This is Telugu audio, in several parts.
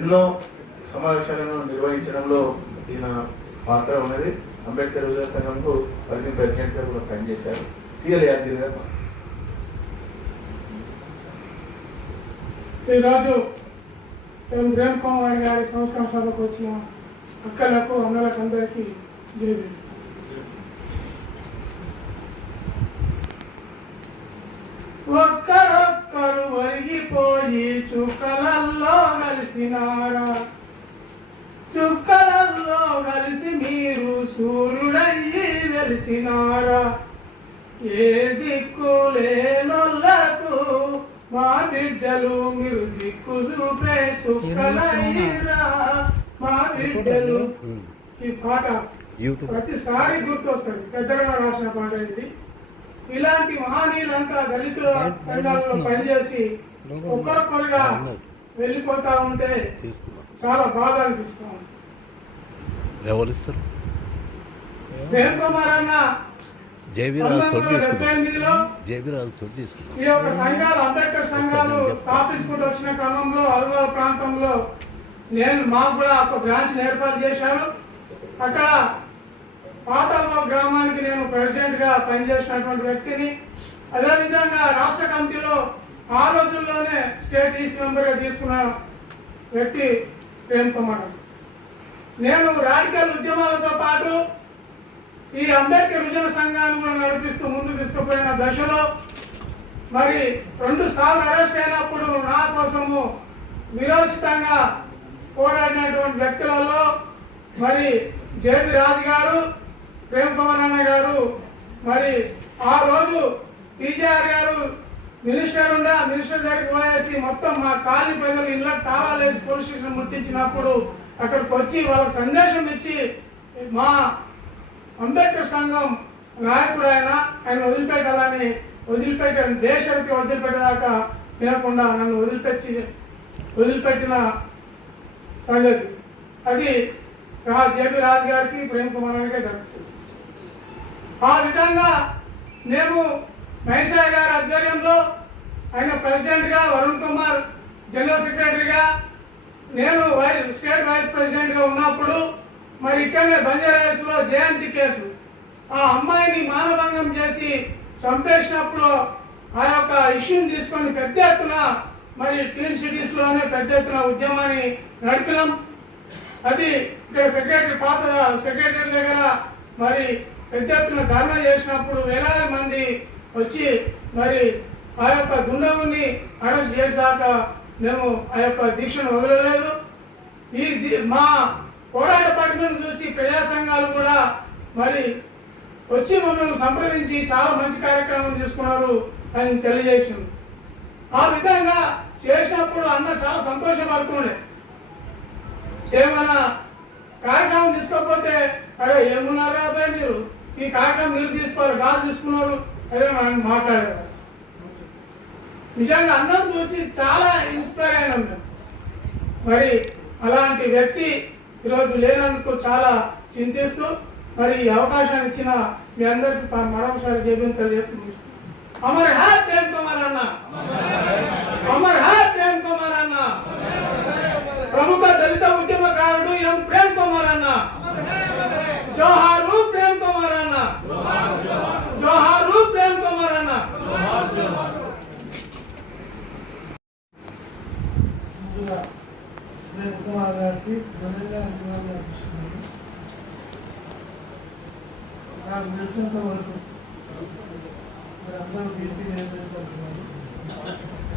ఎన్నో సమావేశాలను నిర్వహించడంలో ఈయన పాత్ర ఉన్నది. అంబేద్కర్ విజయ సంఘంకు వర్కింగ్ ప్రెసిడెంట్గా కూడా పనిచేశారు. సిఎల్ యాదగిరి గారు. ఈరోజు ప్రేమ్ కుమార్ గారి సంస్కరణ సభకు వచ్చిన అక్కలకు అన్నలకు అందరికీ జై భీమ్. ఒక్కరొక్కరు ఒరిగిపోయి చుక్కలల్లో కలిసినారా, చుక్కలల్లో కలిసి మీరు సూర్యుడయ్యి వెలిసినారా. ఏ దిక్కు లేనొల్లకు మా బిడ్డలు మీరు దిక్కు చూపే చుక్కలయ్యిరా మా బిడ్డలు. ఈ పాట ప్రతిసారి గుర్తొస్తుంది. పెద్దగా రాసిన పాట ఇది. ఇలాంటి మహనీయులంతా దళితుల సంఘాలలో పనిచేసి ఒక్కొక్కరుగా వెళ్ళిపోతా ఉంటే చాలా బాధ అనిపిస్తా ఉంది. ప్రేమ్ కుమార్ అన్న 1978లో ఈ యొక్క సంఘాలు అంబేద్కర్ సంఘాలు స్థాపించుకుంటూ వచ్చిన క్రమంలో అల్వాల్ ప్రాంతంలో మాకు కూడా ఒక బ్రాంచ్ ఏర్పాటు చేశారు. అక్కడ పాతల్వాల్ గ్రామానికి నేను ప్రెసిడెంట్గా పనిచేసినటువంటి వ్యక్తిని. అదేవిధంగా రాష్ట్ర కమిటీలో ఆ రోజుల్లోనే స్టేట్ ఈసీ మెంబర్గా తీసుకున్న వ్యక్తి ప్రేమ్ కుమార్. నేను రాజకీయ ఉద్యమాలతో పాటు ఈ అంబేద్కర్ విజయ సంఘాన్ని కూడా నడిపిస్తూ ముందుకు తీసుకుపోయిన దశలో మరి 2 సార్లు అరెస్ట్ అయినప్పుడు నా కోసము విరోచితంగా పోరాడినటువంటి వ్యక్తులలో మరి జేబీ రాజు గారు, ప్రేమ్ కుమార్ అన్న గారు. మరి ఆ రోజు పీజీఆర్ గారు మినిస్టర్ దగ్గరికి పోయేసి మొత్తం మా కాలనీ ప్రజలు ఇళ్ళకి తాళాలేసి పోలీస్ స్టేషన్ ముట్టించినప్పుడు అక్కడికి వచ్చి వాళ్ళకి సందేశం ఇచ్చి మా అంబేద్కర్ సంఘం నాయకుడు ఆయన వదిలిపెట్టాను దేశానికి వదిలిపెట్టేదాకా తినకుండా నన్ను వదిలిపెట్టిన సంగతి అది జేబీ రాజు గారికి, ప్రేమ్ కుమార్ గారికి దక్కుతుంది. ఆ విధంగా మేము మహేశ్వర గారి ఆధ్వర్యంలో ఆయన ప్రెసిడెంట్గా, వరుణ్ కుమార్ జనరల్ సెక్రటరీగా, నేను స్టేట్ వైస్ ప్రెసిడెంట్గా ఉన్నప్పుడు మరి ఇక్కడనే బంజారాహిల్స్లో జయంతి కేసు ఆ అమ్మాయిని మానభంగం చేసి చంపేసినప్పుడు ఆ యొక్క ఇష్యూని తీసుకొని పెద్ద ఎత్తున మరి ట్విన్ సిటీస్లోనే పెద్ద ఎత్తున ఉద్యమాన్ని నడిపినాం. అది ఇక్కడ పాత సెక్రటరీ దగ్గర మరి పెద్ద ఎత్తున ధర్నా చేసినప్పుడు వేలాది మంది వచ్చి మరి ఆ యొక్క గుండెని అరెస్ట్ చేసేదాకా మేము ఆ యొక్క దీక్షను వదలలేదు. మా పోరాట పట్టుదలను చూసి ప్రజా సంఘాలు కూడా మరి వచ్చి మమ్మల్ని సంప్రదించి చాలా మంచి కార్యక్రమం తీసుకున్నారు అని తెలియజేసింది. ఆ విధంగా చేసినప్పుడు అన్న చాలా సంతోషపడుతుండే. ఏమైనా కార్యక్రమం తీసుకోకపోతే అరే ఏమున్నారా అబ్బాయి మీరు ఈ కార్యక్రమం మీరు తీసుకోవాలి కాదు తీసుకున్నారు అదే మనం మాట్లాడేవారు. నిజంగా అన్నం చూసి చాలా ఇన్స్పైర్ అయినాం మేము. మరి అలాంటి వ్యక్తి ఈరోజు లేనందుకు చాలా చింతిస్తూ మరి ఈ అవకాశాన్ని ఇచ్చిన మీ అందరికీ మరొకసారి జైభీం తెలియజేస్తుంది. అమర్ హై ప్రేమ్ కుమార్ అన్న, అమర్ హై ప్రేమ్ కుమార్ అన్న. ప్రముఖ దళిత ఉద్యమకారుడు ఎం ప్రేమ్ కుమార్ అన్న. జోహారు ప్రేమ్ కుమార్ అన్న, జోహారు ప్రేమ్ కుమార్ అన్న. ప్రేమ్ కుమార్ గారికి ధన్యవాదాలు అర్పిస్తున్నాను. నాకు తెలిసినంత వరకు మరి అందరూ బీపీ నియంత్రించుకుంటున్నారు.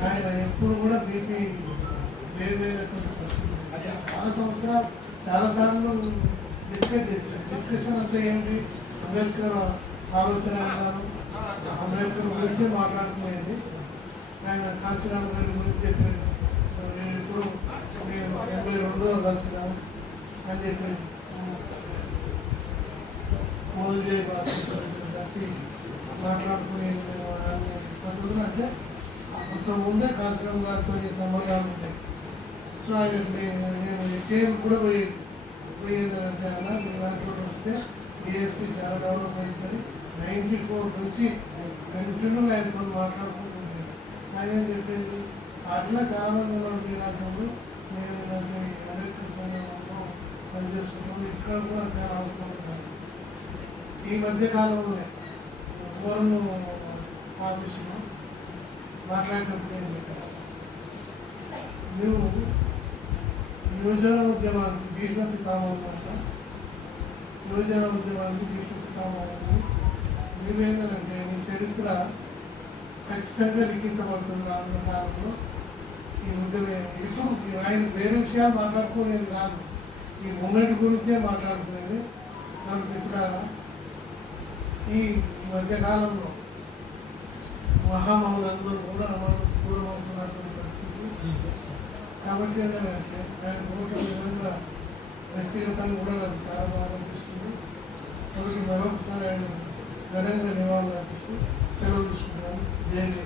ఆయన ఎప్పుడు కూడా బీపీ లేదైనటువంటి పరిస్థితి. చాలా సంవత్సరాలు చాలాసార్లు డిస్కషన్ అంతా ఏంటి అంబేద్కర్ ఆలోచన అన్నారు. అంబేద్కర్ గురించి మాట్లాడుకునేది. ఆయన కాంచీరామ్ గారి గురించి చెప్పారు. నేను ఇప్పుడు నేను 82లో కలిసినాను అని చెప్పి మోదీ కలిసి మాట్లాడుకునేది. పద్ధతులు అంటే కొంత ముందే కాంచీరామ్ గారితో సంబంధాలు ఉంటాయి. సో ఆయన నేను చేయకు కూడా పోయేదంటే అన్న మీ దాంట్లో వస్తే డిఎస్పీ చాలా డెవలప్ అవుతుంది. 94 నుంచి కంటిన్యూగా ఆయనతో మాట్లాడుకుంటుంది. ఆయన ఏం చెప్పింది అట్లా చాలా మంది ఉన్నారు మీ రాష్ట్రంలో లేదంటే అంబేద్కర్ సంఘంలో పనిచేస్తున్నాం. ఇక్కడ కూడా చాలా అవసరం ఉన్నాయి. ఈ మధ్యకాలంలో ఫోరం ఆఫీసులో మాట్లాడినప్పుడు ఏం చెప్పారు, నువ్వు యువజన ఉద్యమానికి భీష్మ పితామహుడు అంట, యువజన ఉద్యమానికి భీష్మ పితామహుడు. నువ్వేంటంటే నీ చరిత్ర ఖచ్చితంగా లిఖించబడుతుంది రానున్న కాలంలో. ఈ ఉద్యమే ఇటు ఆయన వేరే విషయాలు మాట్లాడుకోలేదు కాదు, ఈ మూమెంట్ గురించే మాట్లాడుకునేది. నాకు మిత్రులారా, ఈ మధ్యకాలంలో మహామహులందరూ కూడా మనకు దూరం అవుతున్నటువంటి పరిస్థితి. కాబట్టి ఏంటంటే ఆయన కోట విధంగా వ్యక్తిగతంగా కూడా నాకు చాలా బాధ అనిపిస్తుంది. కాబట్టి మరొకసారి ఆయన ఘనంగా నివాళులు అర్పిస్తూ సెలవు తీసుకుంటాను. జై హింద్.